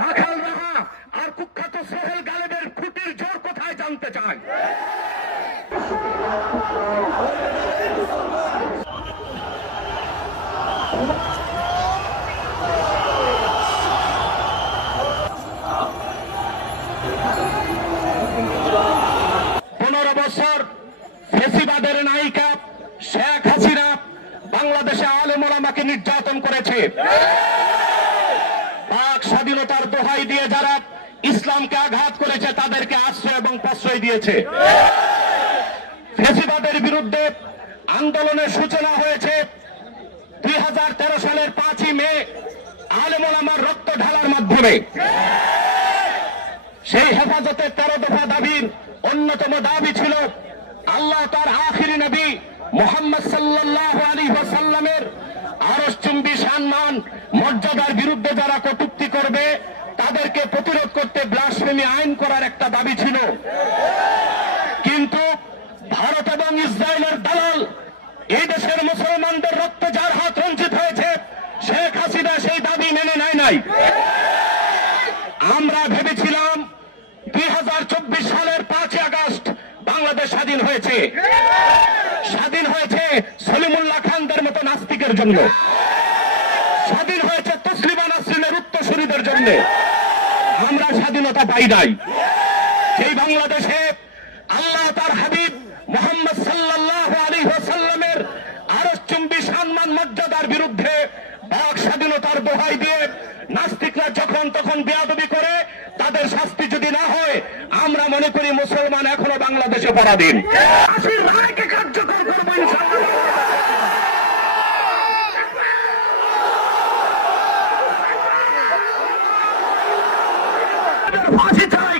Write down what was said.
রাখাল রাহা আর কুখ্যাত সোহেল গালেবের খুঁটির জোর কোথায় জানতে চাই। বছর ফেসিবাদের নায়িকা শেখ হাসিনা বাংলাদেশে আলেম ওলামাকে নির্যাতন করেছে। পাক স্বাধীনতার দোহাই দিয়ে যারা ইসলামকে আঘাত করেছে তাদেরকে আশ্রয় এবং প্রশ্রয় দিয়েছে। ফেসিবাদের বিরুদ্ধে আন্দোলনের সূচনা হয়েছে 2013 সালের 5ই মে আলেম ওলামার রক্ত ঢালার মাধ্যমে। সেই হেফাজতের 13 দফা দাবির অন্যতম দাবি ছিল আল্লাহ তার আখিরি নবী মুহাম্মদ সাল্লাল্লাহু আলাইহি ওয়াসাল্লামের আরশচুম্বী সম্মান মর্যাদার বিরুদ্ধে যারা কটূক্তি করবে তাদেরকে প্রতিরোধ করতে ব্লাসফেমি আইন করার একটা দাবি ছিল। কিন্তু ভারত এবং ইসরায়েলের দালাল এই দেশের মুসলমানদের রক্তে যার হাত রঞ্জিত হয়েছে শেখ হাসিনা সেই দাবি মেনে নেয় নাই। আমরা ভেবেছিলাম 2024 সালের 5ই আগস্ট বাংলাদেশ স্বাধীন হয়েছে। স্বাধীন হয়েছে সলিমুল্লাহ খানদের মতো নাস্তিকের জন্য, স্বাধীন হয়েছে তসলিমা নাসরিনের উত্তরসূরিদের জন্য। আমরা স্বাধীনতা পাই নাই। সেই বাংলাদেশে আল্লাহ তার হাবিব মুহাম্মদ সাল্লাল্লাহু আলাইহি ওয়াসাল্লামের আরশচুম্বী সম্মান মর্যাদার বিরুদ্ধে বাক স্বাধীনতার দোহাই দিয়ে নাস্তিকরা যখন তখন বেয়াদবি করে তাদের শাস্তি যদি না হয় আমরা মনে করি মুসলমান এখনো বাংলাদেশে পরাধীন। ফাঁসির রায়কে কার্যকর করব ইনশাআল্লাহ। ফাঁসি চাই।